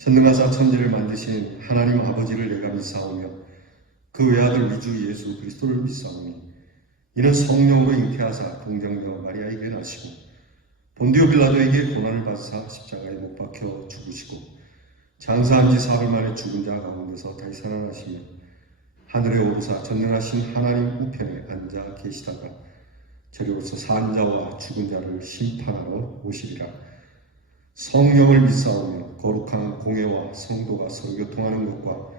천능하사 천지를 만드신 하나님 아버지를 내가 믿사오며 그 외아들 위주 예수 그리스도를 믿사오니 이는 성령으로 잉태하사 동정녀 마리아에게 나시고 본디오 빌라도에게 고난을 받으사 십자가에 못 박혀 죽으시고 장사한 지 사흘 만에 죽은 자 가운데서 다시 살아나시며 하늘에 오르사 전능하신 하나님 우편에 앉아 계시다가 저리로서 산 자와 죽은 자를 심판하러 오시리라. 성령을 믿사오며 거룩한 공회와 성도가 서로 교통하는 것과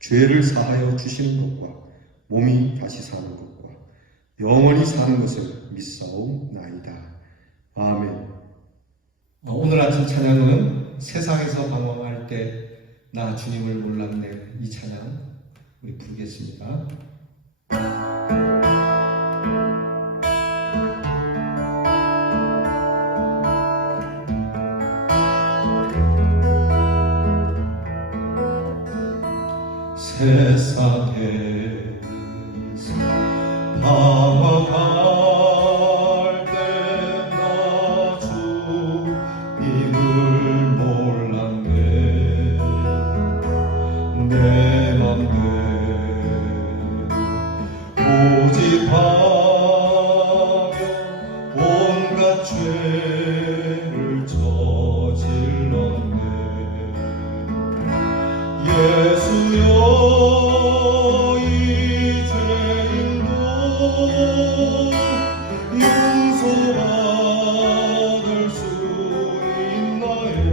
죄를 사하여 주시는 것과 몸이 다시 사는 것과 영원히 사는 것을 믿사옵나이다. 아멘. 오늘 아침 찬양은 세상에서 방황할 때 나 주님을 몰랐네, 이 찬양 우리 부르겠습니다. 세상에서 방황할 때 나 주님을 몰랐네. 내 맘대로 고집하며 온갖 죄를 저질렀네. 예수여 이 죄인도 용서받을 수 있나요?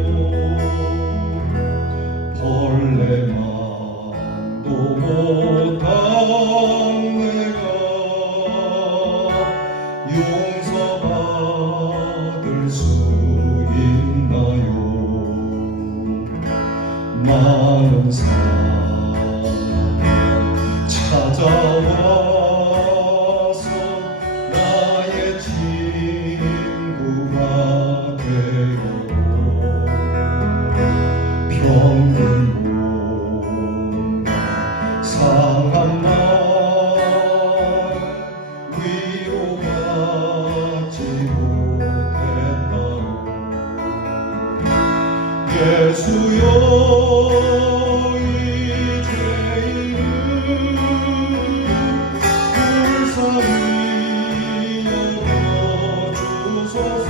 벌레만도 못한 내가 용서받을 수 있나요? 많은 사람 찾아와서 나의 친구가 되고 병든 몸 상한 말 위로받지 못했나요? 예수여 이 죄인을 불쌍히 여겨주소서.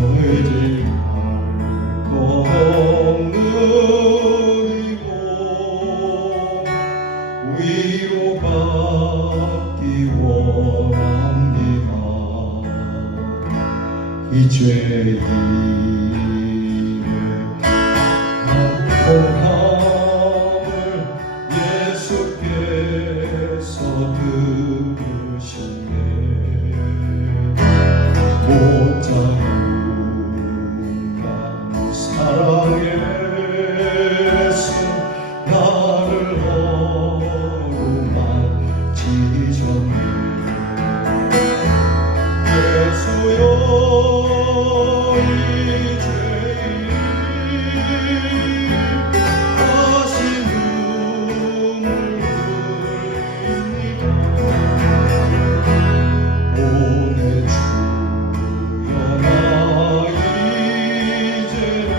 너희들 할 것 없는 이고 위로받기 원합니다. 이 죄인의 아픔함을 예수께서 들으시네. 못자국난 사랑에서 나를 어루만지셨네. 예수여 이 죄인 다시 눈물 흘립니다. 오늘 주여 나 이제는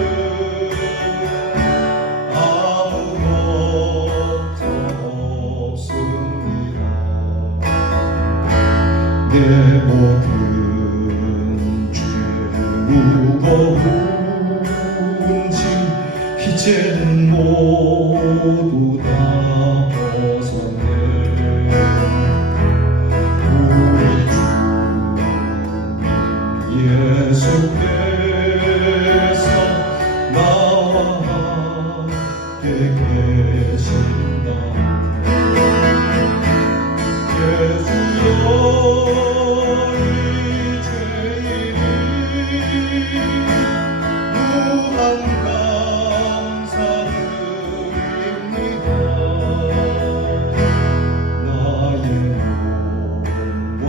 아무것도 없습니다. 내 모든 죄 무거운 짐 이제는 모두 다 벗어내. 우리 주 예수께서 나와 함께 계신다. 예수여 이 죄인이 무한 감사드립니다. 나의 몸과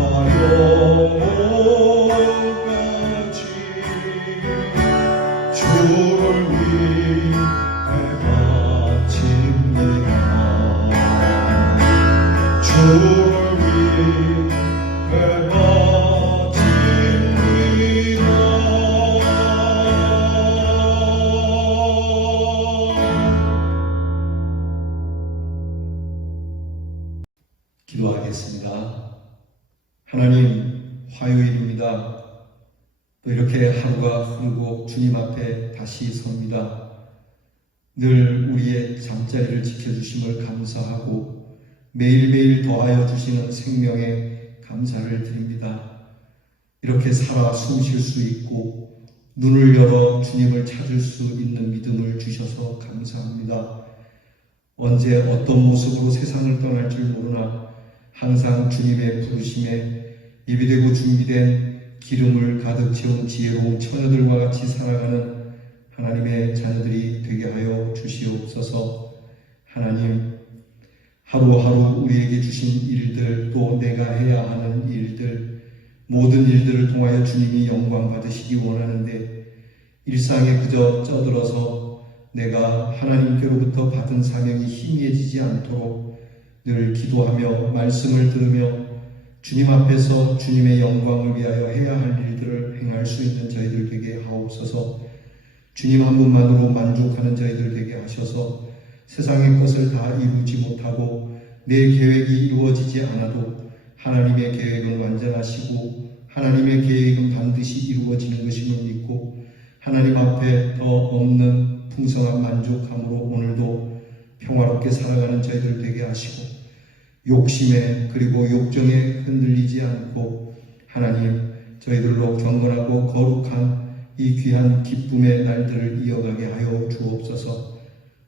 영혼까지 주를 위해 바칩니다. 주를 위해 바칩니다. 하나님, 화요일입니다. 또 이렇게 하루가 흐르고 주님 앞에 다시 섭니다. 늘 우리의 잠자리를 지켜주심을 감사하고 매일매일 더하여 주시는 생명에 감사를 드립니다. 이렇게 살아 숨 쉴 수 있고 눈을 열어 주님을 찾을 수 있는 믿음을 주셔서 감사합니다. 언제 어떤 모습으로 세상을 떠날 줄 모르나 항상 주님의 부르심에 예비되고 준비된 기름을 가득 채운 지혜로운 처녀들과 같이 살아가는 하나님의 자녀들이 되게 하여 주시옵소서. 하나님, 하루하루 우리에게 주신 일들, 또 내가 해야 하는 일들, 모든 일들을 통하여 주님이 영광 받으시기 원하는데 일상에 그저 쩌들어서 내가 하나님께로부터 받은 사명이 희미해지지 않도록 늘 기도하며 말씀을 들으며 주님 앞에서 주님의 영광을 위하여 해야 할 일들을 행할 수 있는 저희들 되게 하옵소서. 주님 한 분만으로 만족하는 저희들 되게 하셔서 세상의 것을 다 이루지 못하고 내 계획이 이루어지지 않아도 하나님의 계획은 완전하시고 하나님의 계획은 반드시 이루어지는 것임을 믿고 하나님 앞에 더 없는 풍성한 만족함으로 오늘도 평화롭게 살아가는 저희들 되게 하시고 욕심에 그리고 욕정에 흔들리지 않고 하나님 저희들로 경건하고 거룩한 이 귀한 기쁨의 날들을 이어가게 하여 주옵소서.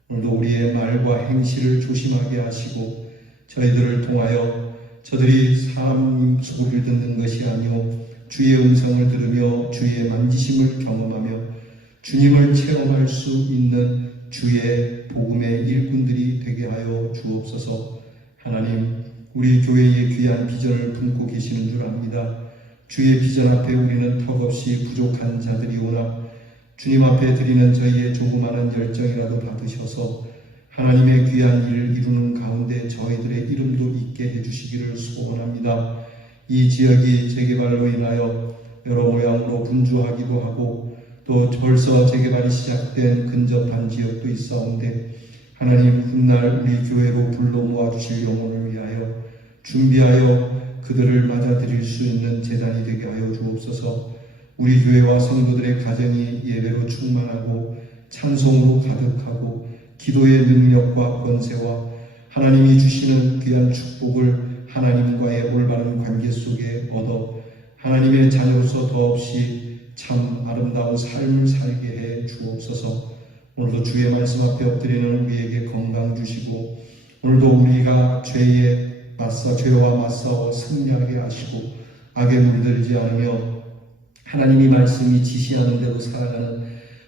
오늘도 우리의 말과 행실을 조심하게 하시고 저희들을 통하여 저들이 사람 소리를 듣는 것이 아니오 주의 음성을 들으며 주의 만지심을 경험하며 주님을 체험할 수 있는 주의 복음의 일꾼들이 되게 하여 주옵소서. 하나님, 우리 교회의 귀한 비전을 품고 계시는 줄 압니다. 주의 비전 앞에 우리는 턱없이 부족한 자들이오나 주님 앞에 드리는 저희의 조그마한 열정이라도 받으셔서 하나님의 귀한 일을 이루는 가운데 저희들의 이름도 있게 해주시기를 소원합니다. 이 지역이 재개발로 인하여 여러 모양으로 분주하기도 하고 또 벌써 재개발이 시작된 근접한 지역도 있사온데 하나님 훗날 우리 교회로 불러 모아주실 영혼을 위하여 준비하여 그들을 맞아들일 수 있는 제단이 되게 하여 주옵소서. 우리 교회와 성도들의 가정이 예배로 충만하고 찬송으로 가득하고 기도의 능력과 권세와 하나님이 주시는 귀한 축복을 하나님과의 올바른 관계 속에 얻어 하나님의 자녀로서 더없이 참 아름다운 삶을 살게 해 주옵소서. 오늘도 주의 말씀 앞에 엎드리는 우리에게 건강 주시고 오늘도 우리가 죄와 맞싸워 승리하게 하시고 악에 물들지 않으며 하나님이 말씀이 지시하는 대로 살아가는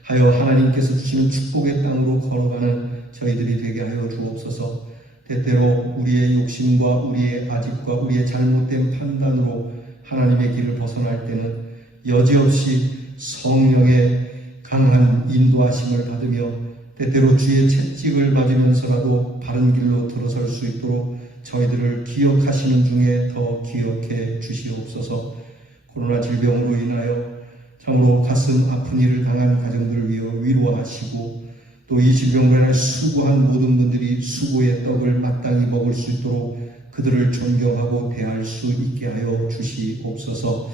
하여 하나님께서 주시는 축복의 땅으로 걸어가는 저희들이 되게 하여 주옵소서. 때때로 우리의 욕심과 우리의 아집과 우리의 잘못된 판단으로 하나님의 길을 벗어날 때는 여지없이 성령의 강한 인도하심을 받으며 때때로 주의 채찍을 맞으면서라도 바른 길로 들어설 수 있도록 저희들을 기억하시는 중에 더 기억해 주시옵소서. 코로나 질병으로 인하여 참으로 가슴 아픈 일을 당한 가정들을 위해 위로하시고 또 이 질병으로 인해 수고한 모든 분들이 수고의 떡을 마땅히 먹을 수 있도록 그들을 존경하고 대할 수 있게 하여 주시옵소서.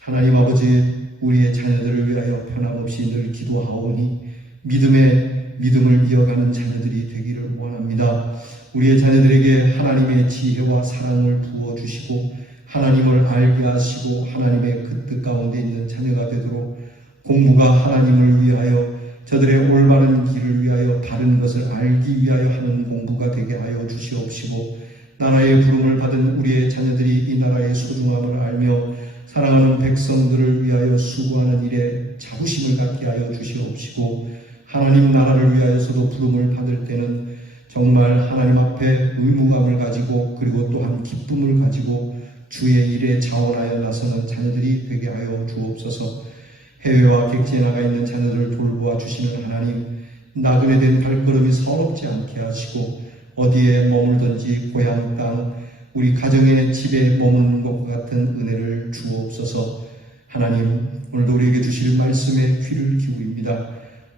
하나님 아버지, 우리의 자녀들을 위하여 변함없이 늘 기도하오니 믿음을 이어가는 자녀들이 되기를 원합니다. 우리의 자녀들에게 하나님의 지혜와 사랑을 부어주시고 하나님을 알게 하시고 하나님의 그 뜻 가운데 있는 자녀가 되도록 공부가 하나님을 위하여 저들의 올바른 길을 위하여 바른 것을 알기 위하여 하는 공부가 되게 하여 주시옵시고 나라의 부름을 받은 우리의 자녀들이 이 나라의 소중함을 알며 사랑하는 백성들을 위하여 수고하는 일에 자부심을 갖게 하여 주시옵시고 하나님 나라를 위하여서도 부름을 받을 때는 정말 하나님 앞에 의무감을 가지고 그리고 또한 기쁨을 가지고 주의 일에 자원하여 나서는 자녀들이 되게 하여 주옵소서. 해외와 객지에 나가 있는 자녀들을 돌보아 주시는 하나님, 나그네 된 발걸음이 서럽지 않게 하시고 어디에 머물든지 고향 땅 우리 가정의 집에 머무는 것과 같은 은혜를 주옵소서. 하나님, 오늘도 우리에게 주실 말씀에 귀를 기울입니다.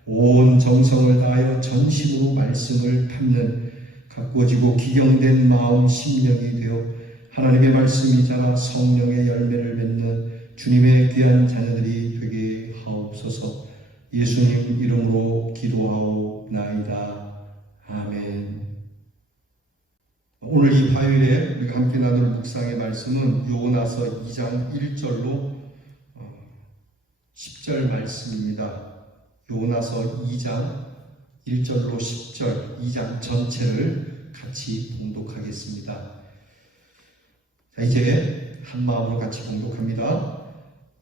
온 정성을 다하여 전심으로 말씀을 담는 가꾸어지고 기경된 마음 심령이 되어 하나님의 말씀이 자라 성령의 열매를 맺는 주님의 귀한 자녀들이 되게 하옵소서. 예수님 이름으로 기도하옵나이다. 아멘. 오늘 이 화요일에 우리가 함께 나눌 묵상의 말씀은 요나서 2장 1절로 10절 말씀입니다. 요나서 2장 1절로 10절 2장 전체를 같이 봉독하겠습니다. 자, 이제 한 마음으로 같이 봉독합니다.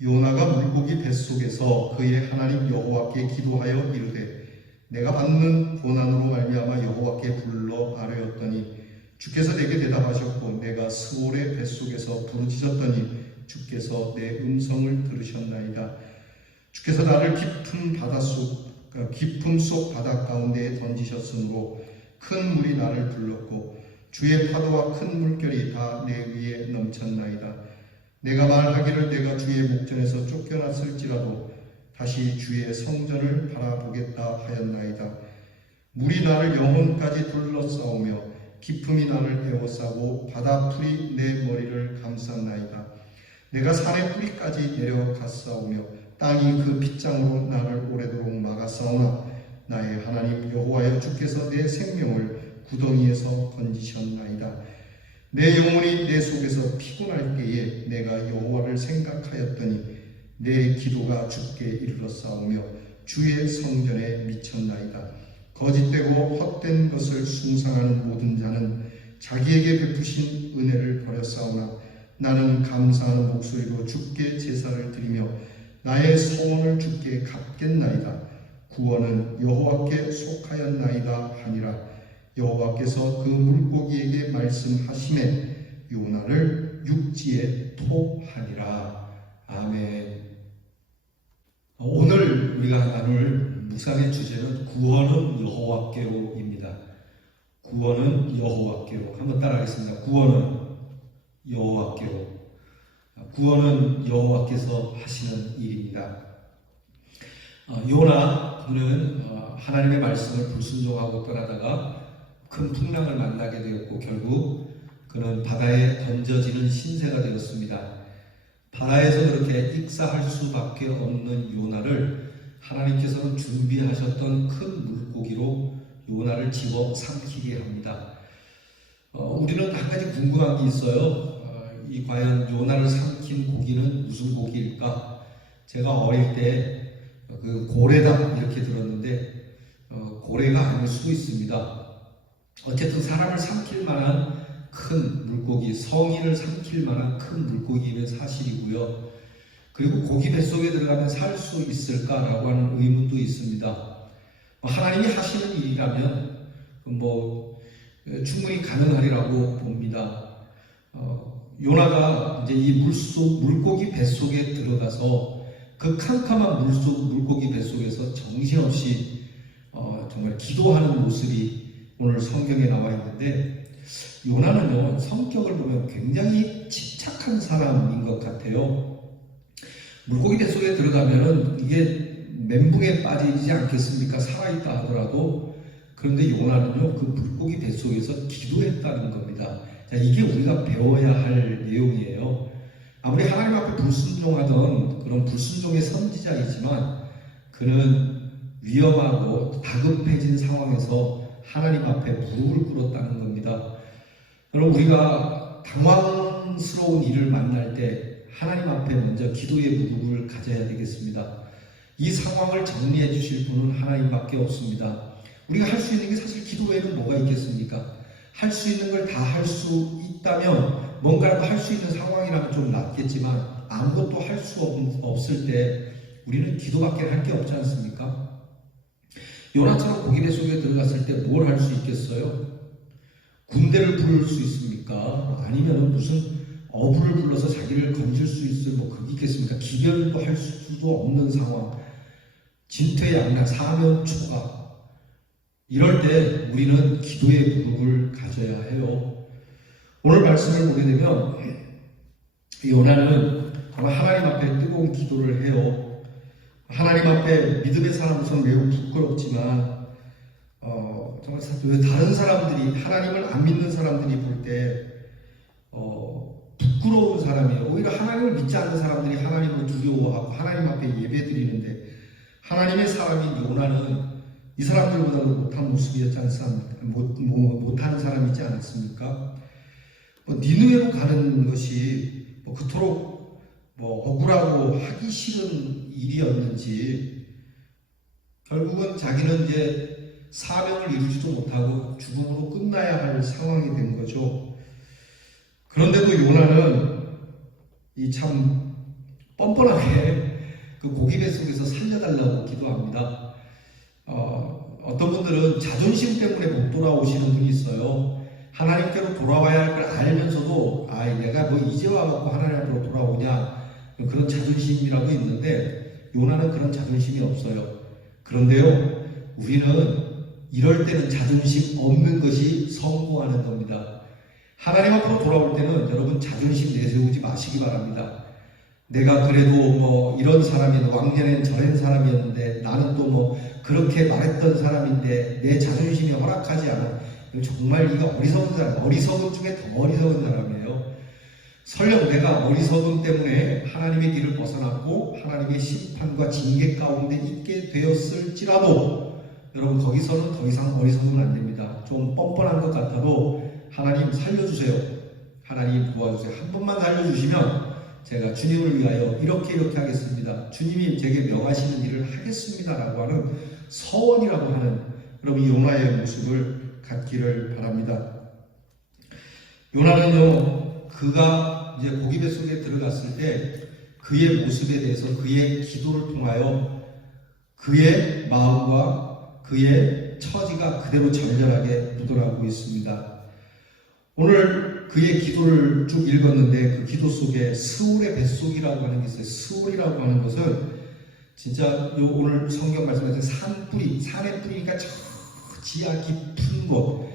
요나가 물고기 뱃속에서 그의 하나님 여호와께 기도하여 이르되 내가 받는 고난으로 말미암아 여호와께 불러 아뢰었더니 주께서 내게 대답하셨고 내가 스올의 뱃속에서 부르짖었더니 주께서 내 음성을 들으셨나이다. 주께서 나를 깊음 속 바다 가운데에 던지셨으므로 큰 물이 나를 불렀고 주의 파도와 큰 물결이 다 내 위에 넘쳤나이다. 내가 말하기를 내가 주의 목전에서 쫓겨났을지라도 다시 주의 성전을 바라보겠다 하였나이다. 물이 나를 영혼까지 둘러싸우며 깊음이 나를 에워싸고 바다 풀이 내 머리를 감쌌나이다. 내가 산의 뿌리까지 내려갔사오며 땅이 그 빗장으로 나를 오래도록 막았사오나 나의 하나님 여호와여 주께서 내 생명을 구덩이에서 건지셨나이다. 내 영혼이 내 속에서 피곤할 때에 내가 여호와를 생각하였더니 내 기도가 주께 이르렀사오며 주의 성전에 미쳤나이다. 거짓되고 헛된 것을 숭상하는 모든 자는 자기에게 베푸신 은혜를 버렸사오나 나는 감사하는 목소리로 주께 제사를 드리며 나의 소원을 주께 갚겠나이다. 구원은 여호와께 속하였나이다 하니라. 여호와께서 그 물고기에게 말씀하시매 요나를 육지에 토하니라. 아멘. 오늘 우리가 나눌 묵상의 주제는 구원은 여호와께로입니다. 구원은 여호와께로. 한번 따라하겠습니다. 구원은 여호와께로. 구원은 여호와께서 하시는 일입니다. 요나는 하나님의 말씀을 불순종하고 떠나다가 큰 풍랑을 만나게 되었고 결국 그는 바다에 던져지는 신세가 되었습니다. 바다에서 그렇게 익사할 수밖에 없는 요나를 하나님께서는 준비하셨던 큰 물고기로 요나를 집어 삼키게 합니다. 우리는 한 가지 궁금한 게 있어요. 이 과연 요나를 삼킨 고기는 무슨 고기일까? 제가 어릴 때 그 고래다 이렇게 들었는데 고래가 아닐 수도 있습니다. 어쨌든 사람을 삼킬 만한 큰 물고기, 성인을 삼킬 만한 큰 물고기는 사실이고요. 그리고 고기 뱃속에 들어가면 살 수 있을까라고 하는 의문도 있습니다. 하나님이 하시는 일이라면 충분히 가능하리라고 봅니다. 요나가 이제 이 물고기 뱃속에 들어가서 그 캄캄한 물고기 뱃속에서 정신없이 정말 기도하는 모습이 오늘 성경에 나와 있는데 요나는요 성격을 보면 굉장히 집착한 사람인 것 같아요. 물고기 뱃속에 들어가면은 이게 멘붕에 빠지지 않겠습니까? 살아있다 하더라도. 그런데 요나는요 그 물고기 뱃속에서 기도했다는 겁니다. 자, 이게 우리가 배워야 할 내용이에요. 아무리 하나님 앞에 불순종하던 그런 불순종의 선지자이지만 그는 위험하고 다급해진 상황에서 하나님 앞에 무릎을 꿇었다는 겁니다. 여러분, 우리가 당황스러운 일을 만날 때 하나님 앞에 먼저 기도의 무릎을 가져야 되겠습니다. 이 상황을 정리해 주실 분은 하나님밖에 없습니다. 우리가 할 수 있는 게 사실 기도 외에는 뭐가 있겠습니까? 할 수 있는 걸 다 할 수 있다면 뭔가라도 할 수 있는 상황이라면 좀 낫겠지만 아무것도 할 수 없을 때 우리는 기도밖에 할 게 없지 않습니까? 요나처럼 고기 뱃속에 들어갔을 때 뭘 할 수 있겠어요? 군대를 부를 수 있습니까? 아니면 무슨 어부를 불러서 자기를 건질 수 있을 그게 있겠습니까? 기별도 할 수도 없는 상황, 진퇴양난, 사면초가. 이럴 때 우리는 기도의 무릎을 가져야 해요. 오늘 말씀을 보게 되면 요나는 정말 하나님 앞에 뜨거운 기도를 해요. 하나님 앞에 믿음의 사람으로서는 매우 부끄럽지만 정말 왜 다른 사람들이, 하나님을 안 믿는 사람들이 볼 때 부끄러운 사람이에요. 오히려 하나님을 믿지 않는 사람들이 하나님을 두려워하고 하나님 앞에 예배드리는데 하나님의 사람인 요나는 이 사람들보다도 못한 모습이었지 않습니까? 못하는 사람이지 않았습니까? 니느웨로 가는 것이 그토록 억울하고 하기 싫은 일이었는지 결국은 자기는 이제 사명을 이루지도 못하고 죽음으로 끝나야 할 상황이 된 거죠. 그런데도 요나는 이 참 뻔뻔하게 그 고기 뱃속에서 살려달라고 기도합니다. 어떤 분들은 자존심 때문에 못 돌아오시는 분이 있어요. 하나님께로 돌아와야 할 걸 알면서도 내가 이제 와갖고 하나님 앞으로 돌아오냐 그런 자존심이라고 있는데 요나는 그런 자존심이 없어요. 그런데요 우리는 이럴 때는 자존심 없는 것이 성공하는 겁니다. 하나님 앞으로 돌아올 때는 여러분 자존심 내세우지 마시기 바랍니다. 내가 그래도 이런 사람이었는데 왕년엔 저런 사람이었는데 나는 또 그렇게 말했던 사람인데 내 자존심이 허락하지 않아. 정말 이거 어리석은 사람, 어리석은 중에 더 어리석은 사람이에요. 설령 내가 어리석음 때문에 하나님의 길을 벗어났고 하나님의 심판과 징계 가운데 있게 되었을지라도 여러분 거기서는 더 이상 어리석으면 안 됩니다. 좀 뻔뻔한 것 같아도 하나님 살려주세요. 하나님 도와주세요. 한 번만 살려주시면 제가 주님을 위하여 이렇게 하겠습니다. 주님이 제게 명하시는 일을 하겠습니다라고 하는 서원이라고 하는 여러분 이 요나의 모습을 갖기를 바랍니다. 요나는요 그가 이제 고기 뱃속에 들어갔을 때 그의 모습에 대해서 그의 기도를 통하여 그의 마음과 그의 처지가 그대로 절절하게 묻어나고 있습니다. 오늘 그의 기도를 쭉 읽었는데 그 기도 속에 스올의 뱃속이라고 하는 게 있어요. 스올이라고 하는 것은 진짜 오늘 성경 말씀에서 산뿌리, 산의 뿌리니까 저 지하 깊은 곳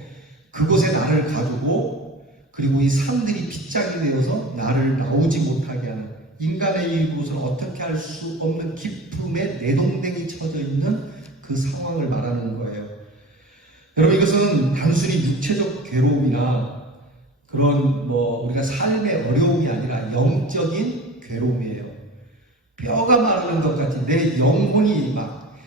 그곳에 나를 가두고 그리고 이 산들이 빗장이 되어서 나를 나오지 못하게 하는 인간의 이곳은 어떻게 할 수 없는 깊음에 내동댕이 쳐져 있는 그 상황을 말하는 거예요. 여러분 이것은 단순히 육체적 괴로움이나 그런 우리가 삶의 어려움이 아니라 영적인 괴로움이에요. 뼈가 마르는 것 같이 내 영혼이 막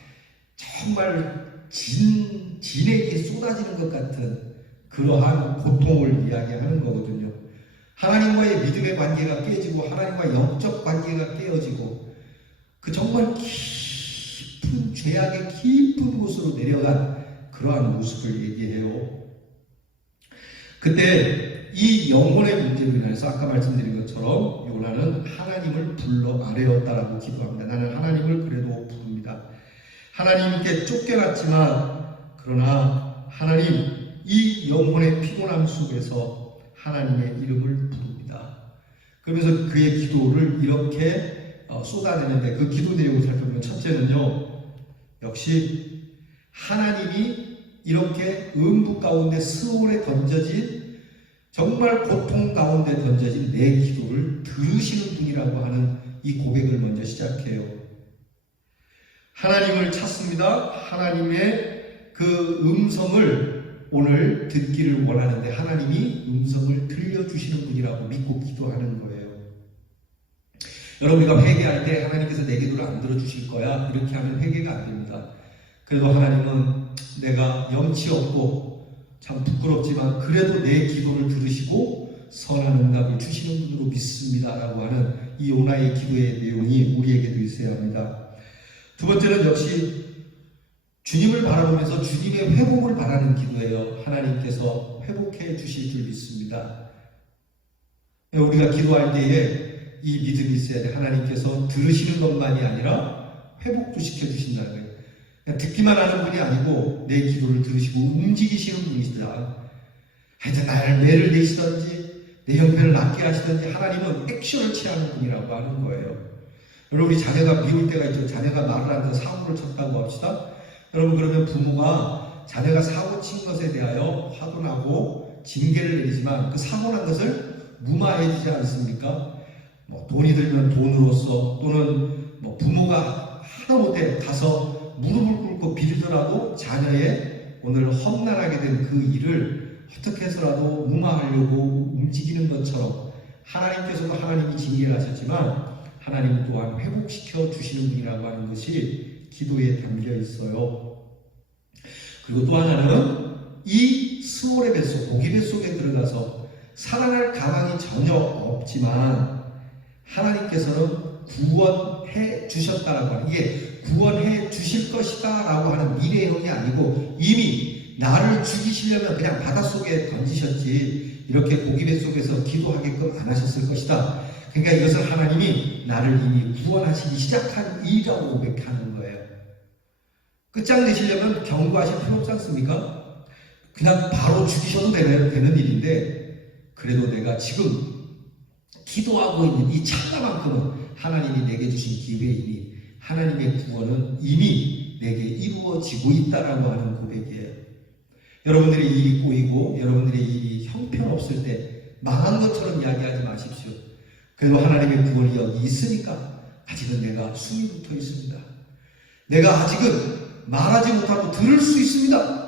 정말 진액이 쏟아지는 것 같은 그러한 고통을 이야기하는 거거든요. 하나님과의 믿음의 관계가 깨지고 하나님과 영적 관계가 깨어지고 그 정말 깊은 죄악의 깊은 곳으로 내려간 그러한 모습을 얘기해요. 그때 이 영혼의 문제로 인해서 아까 말씀드린 것처럼 요나는 하나님을 불러 아뢰었다라고 기도합니다. 나는 하나님을 그래도 부릅니다. 하나님께 쫓겨났지만 그러나 하나님 이 영혼의 피곤함 속에서 하나님의 이름을 부릅니다. 그러면서 그의 기도를 이렇게 쏟아내는데 그 기도 내용을 살펴보면 첫째는요 역시 하나님이 이렇게 음부 가운데 스올에 던져진 정말 고통 가운데 던져진 내 기도를 들으시는 분이라고 하는 이 고백을 먼저 시작해요. 하나님을 찾습니다. 하나님의 그 음성을 오늘 듣기를 원하는데 하나님이 음성을 들려주시는 분이라고 믿고 기도하는 거예요. 여러분 우리가 회개할 때 하나님께서 내 기도를 안 들어주실 거야 이렇게 하면 회개가 안 됩니다. 그래도 하나님은 내가 염치 없고 참 부끄럽지만 그래도 내 기도를 들으시고 선한 응답을 주시는 분으로 믿습니다라고 하는 이 요나의 기도의 내용이 우리에게도 있어야 합니다. 두 번째는 역시 주님을 바라보면서 주님의 회복을 바라는 기도예요. 하나님께서 회복해 주실 줄 믿습니다. 우리가 기도할 때에 이 믿음이 있어야 돼. 하나님께서 들으시는 것만이 아니라 회복도 시켜주신다는 거예요. 그냥 듣기만 하는 분이 아니고 내 기도를 들으시고 움직이시는 분이시다. 하여튼 나를 매를 내시든지 내 형편을 낫게 하시든지 하나님은 액션을 취하는 분이라고 하는 거예요. 여러분 우리 자녀가 미울 때가 있죠. 자녀가 말을 안 해서 사고를 쳤다고 합시다. 여러분 그러면 부모가 자녀가 사고 친 것에 대하여 화도 나고 징계를 내리지만 그 사고 난 것을 무마해 주지 않습니까? 돈이 들면 돈으로서 또는 부모가 하다 못해 가서 무릎을 꿇고 빌더라도 자녀의 오늘 험난하게 된 그 일을 어떻게 해서라도 무마하려고 움직이는 것처럼 하나님께서도 하나님이 징계를 하셨지만 하나님 또한 회복시켜 주시는 분이라고 하는 것이 기도에 담겨 있어요. 그리고 또 하나는 이 스몰의 뱃속, 고기 뱃속에 들어가서 살아날 가망이 전혀 없지만 하나님께서는 구원해 주셨다라고 하는, 이게 구원해 주실 것이다 라고 하는 미래형이 아니고 이미 나를 죽이시려면 그냥 바닷속에 던지셨지 이렇게 고기 뱃속에서 기도하게끔 안 하셨을 것이다. 그러니까 이것을 하나님이 나를 이미 구원하시기 시작한 일이라고 고백하는 거예요. 끝장내시려면 경고하실 필요 없지 않습니까? 그냥 바로 죽이셔도 되는 일인데 그래도 내가 지금 기도하고 있는 이 찰나만큼은 하나님이 내게 주신 기회이니 하나님의 구원은 이미 내게 이루어지고 있다라고 하는 고백이에요. 여러분들의 일이 꼬이고 여러분들의 일이 형편없을 때 망한 것처럼 이야기하지 마십시오. 그래도 하나님의 구원이 여기 있으니까 아직은 내가 숨이 붙어 있습니다. 내가 아직은 말하지 못하고 들을 수 있습니다.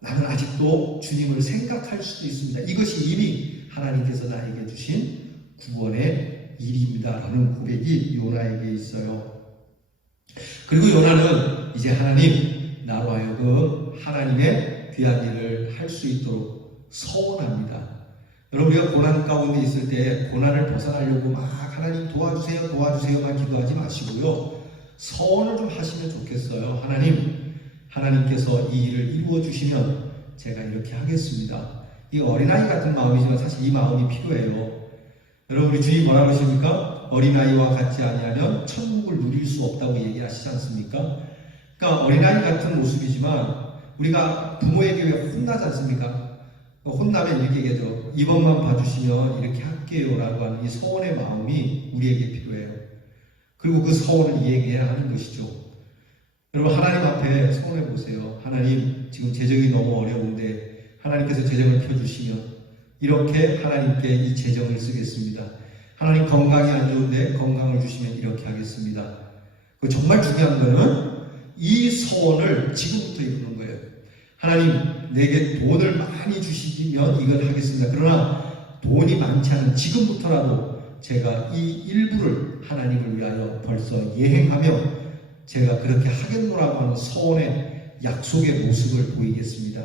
나는 아직도 주님을 생각할 수도 있습니다. 이것이 이미 하나님께서 나에게 주신 구원의 일입니다라는 고백이 요나에게 있어요. 그리고 요나는 이제 하나님, 나로 하여금 하나님의 귀한 일을 할 수 있도록 서원합니다. 여러분, 우리가 고난 가운데 있을 때 고난을 벗어나려고 막 하나님 도와주세요 도와주세요만 기도하지 마시고요, 서원을 좀 하시면 좋겠어요. 하나님께서 이 일을 이루어 주시면 제가 이렇게 하겠습니다. 이 어린아이 같은 마음이지만 사실 이 마음이 필요해요. 여러분, 우리 주님 뭐라 그러십니까? 어린아이와 같지 아니하면 천국을 누릴 수 없다고 얘기하시지 않습니까? 그러니까 어린아이 같은 모습이지만 우리가 부모에게 왜 혼나지 않습니까? 혼나면 이렇게 얘기하죠. 이번만 봐주시면 이렇게 할게요 라고 하는 이 서원의 마음이 우리에게 필요해요. 그리고 그 서원을 이행해야 하는 것이죠. 여러분, 하나님 앞에 서원해 보세요. 하나님, 지금 재정이 너무 어려운데 하나님께서 재정을 펴주시면 이렇게 하나님께 이 재정을 쓰겠습니다. 하나님, 건강이 안 좋은데 건강을 주시면 이렇게 하겠습니다. 정말 중요한 거는 이 소원을 지금부터 이루는 거예요. 하나님, 내게 돈을 많이 주시면 이걸 하겠습니다. 그러나 돈이 많지 않은 지금부터라도 제가 이 일부를 하나님을 위하여 벌써 예행하며 제가 그렇게 하겠노라고 하는 소원의 약속의 모습을 보이겠습니다.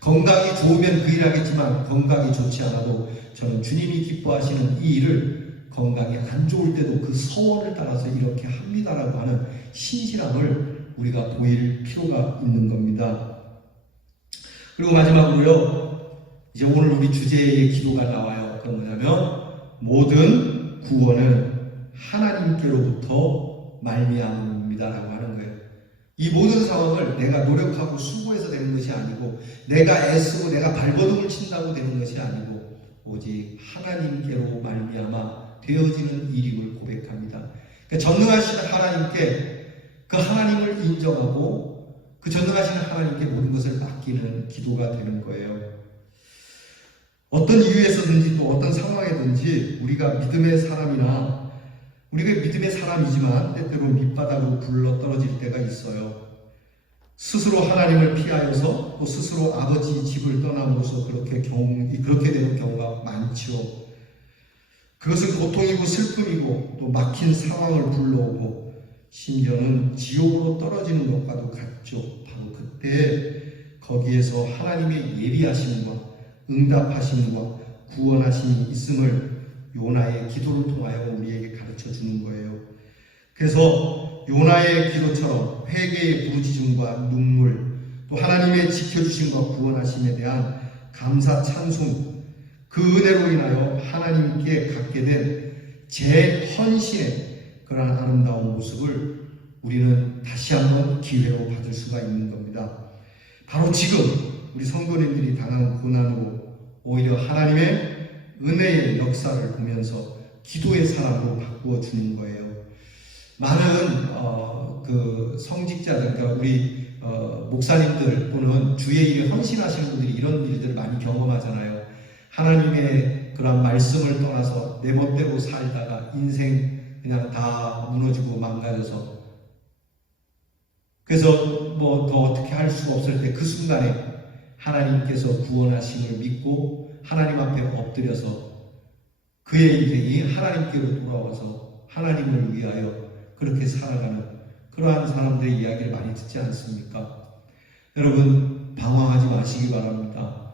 건강이 좋으면 그 일 하겠지만 건강이 좋지 않아도 저는 주님이 기뻐하시는 이 일을 건강이 안 좋을 때도 그 소원을 따라서 이렇게 합니다라고 하는 신실함을 우리가 보일 필요가 있는 겁니다. 그리고 마지막으로요, 이제 오늘 우리 주제의 기도가 나와요. 그건 뭐냐면 모든 구원은 하나님께로부터 말미암음이다라고 하는 거예요. 이 모든 상황을 내가 노력하고 수고해서 되는 것이 아니고 내가 애쓰고 내가 발버둥을 친다고 되는 것이 아니고 오직 하나님께로 말미암아 되어지는 일임을 고백합니다. 그러니까 전능하신 하나님께 그 하나님을 인정하고 그 전능하신 하나님께 모든 것을 맡기는 기도가 되는 거예요. 어떤 이유에서든지 또 어떤 상황에든지 우리가 믿음의 사람이나 우리가 믿음의 사람이지만 때때로 밑바닥으로 굴러 떨어질 때가 있어요. 스스로 하나님을 피하여서 또 스스로 아버지 집을 떠남으로써 그렇게 되는 경우가 많죠. 그것은 고통이고 슬픔이고 또 막힌 상황을 불러오고 심지어는 지옥으로 떨어지는 것과도 같죠. 바로 그때 거기에서 하나님의 예비하심과 응답하심과 구원하심이 있음을 요나의 기도를 통하여 우리에게 가르쳐 주는 거예요. 그래서 요나의 기도처럼 회개의 부르짖음과 눈물, 또 하나님의 지켜주심과 구원하심에 대한 감사 찬송, 그 은혜로 인하여 하나님께 갖게 된 재헌신의 그러한 아름다운 모습을 우리는 다시 한번 기회로 받을 수가 있는 겁니다. 바로 지금 우리 성도님들이 당한 고난으로 오히려 하나님의 은혜의 역사를 보면서 기도의 사람으로 바꾸어 주는 거예요. 많은 그 성직자들, 그러니까 우리 목사님들 또는 주의 일에 헌신하시는 분들이 이런 일들을 많이 경험하잖아요. 하나님의 그런 말씀을 떠나서 내 멋대로 살다가 인생 그냥 다 무너지고 망가져서 그래서 뭐 더 어떻게 할 수가 없을 때 그 순간에 하나님께서 구원하심을 믿고 하나님 앞에 엎드려서 그의 인생이 하나님께로 돌아와서 하나님을 위하여 그렇게 살아가는 그러한 사람들의 이야기를 많이 듣지 않습니까? 여러분, 방황하지 마시기 바랍니다.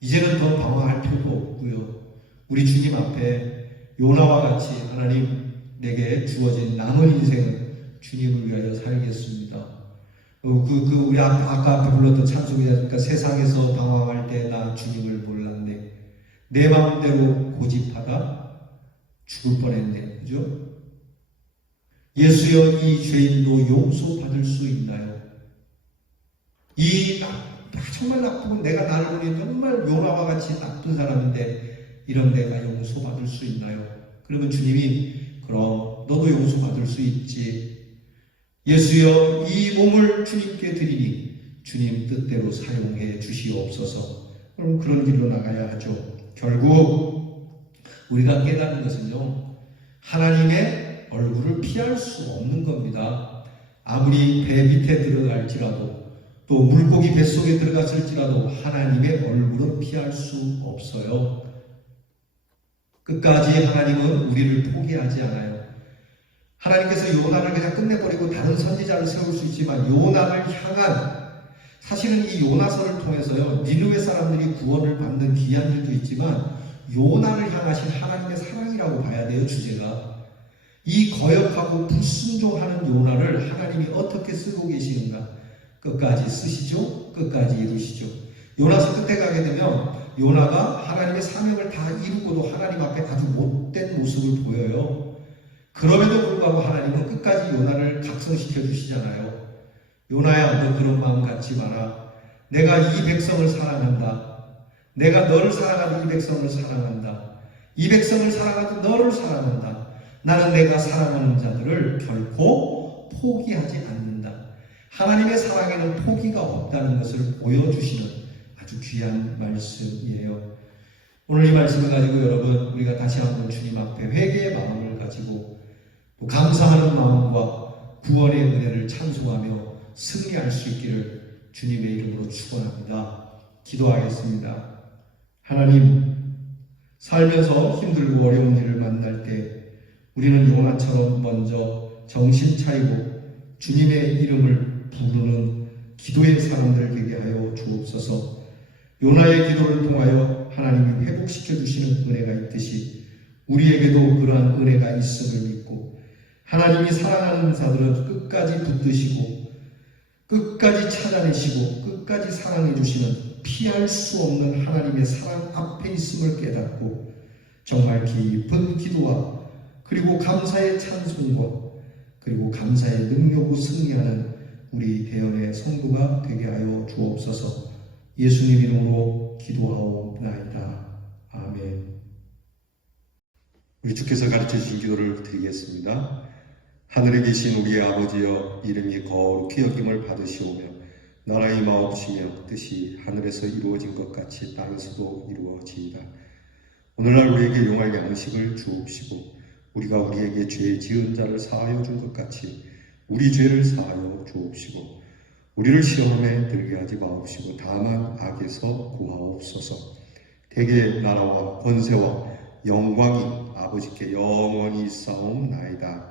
이제는 더 방황할 필요도 없고요. 우리 주님 앞에 요나와 같이 하나님 내게 주어진 남은 인생은 주님을 위하여 살겠습니다. 우리 아까 앞에 불렀던 찬송이니까 세상에서 방황할 때 나 주님을 몰랐네. 내 마음대로 고집하다 죽을 뻔했네. 그죠? 예수여 이 죄인도 용서받을 수 있나요? 정말 나쁘고 내가 나를 보니 정말 요나와 같이 나쁜 사람인데 이런 내가 용서받을 수 있나요? 그러면 주님이 그럼 너도 용서받을 수 있지. 예수여 이 몸을 주님께 드리니 주님 뜻대로 사용해 주시옵소서. 그럼 그런 길로 나가야 하죠. 결국 우리가 깨닫는 것은요, 하나님의 얼굴을 피할 수 없는 겁니다. 아무리 배 밑에 들어갈지라도 또 물고기 뱃속에 들어갔을지라도 하나님의 얼굴은 피할 수 없어요. 끝까지 하나님은 우리를 포기하지 않아요. 하나님께서 요나를 그냥 끝내버리고 다른 선지자를 세울 수 있지만 요나를 향한, 사실은 이 요나서를 통해서요 니느웨 사람들이 구원을 받는 귀한 일도 있지만 요나를 향하신 하나님의 사랑이라고 봐야 돼요. 주제가 이 거역하고 불순종하는 요나를 하나님이 어떻게 쓰고 계시는가, 끝까지 쓰시죠. 끝까지 이루시죠. 요나서 끝에 가게 되면 요나가 하나님의 사명을 다 이루고도 하나님 앞에 아주 못된 모습을 보여요. 그럼에도 불구하고 하나님은 끝까지 요나를 각성시켜 주시잖아요. 요나야, 너 그런 마음 갖지 마라. 내가 이 백성을 사랑한다. 내가 너를 사랑하듯 이 백성을 사랑한다. 이 백성을 사랑하듯 너를 사랑한다. 나는 내가 사랑하는 자들을 결코 포기하지 않는다. 하나님의 사랑에는 포기가 없다는 것을 보여주시는 아주 귀한 말씀이에요. 오늘 이 말씀을 가지고 여러분, 우리가 다시 한번 주님 앞에 회개의 마음을 가지고 또 감사하는 마음과 구원의 은혜를 찬송하며 승리할 수 있기를 주님의 이름으로 축원합니다. 기도하겠습니다. 하나님, 살면서 힘들고 어려운 일을 만날 때 우리는 요나처럼 먼저 정신 차리고 주님의 이름을 부르는 기도의 사람들 되게 하여 주옵소서. 요나의 기도를 통하여 하나님이 회복시켜 주시는 은혜가 있듯이 우리에게도 그러한 은혜가 있음을 믿고 하나님이 사랑하는 자들은 끝까지 붙드시고 끝까지 찾아내시고 끝까지 사랑해 주시는 피할 수 없는 하나님의 사랑 앞에 있음을 깨닫고 정말 깊은 기도와 그리고 감사의 찬송과 그리고 감사의 능력으로 승리하는 우리 대연의 성도가 되게 하여 주옵소서. 예수님 이름으로 기도하옵나이다. 아멘. 우리 주께서 가르쳐 주신 기도를 드리겠습니다. 하늘에 계신 우리의 아버지여, 이름이 거룩히 여김을 받으시오며 나라의 마옵시며 뜻이 하늘에서 이루어진 것 같이 땅에서도 이루어지이다. 오늘날 우리에게 용할 양식을 주옵시고 우리가 우리에게 죄 지은 자를 사하여 준 것 같이 우리 죄를 사하여 주옵시고 우리를 시험에 들게 하지 마옵시고 다만 악에서 구하옵소서. 대개 나라와 권세와 영광이 아버지께 영원히 있사옵나이다.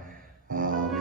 아멘.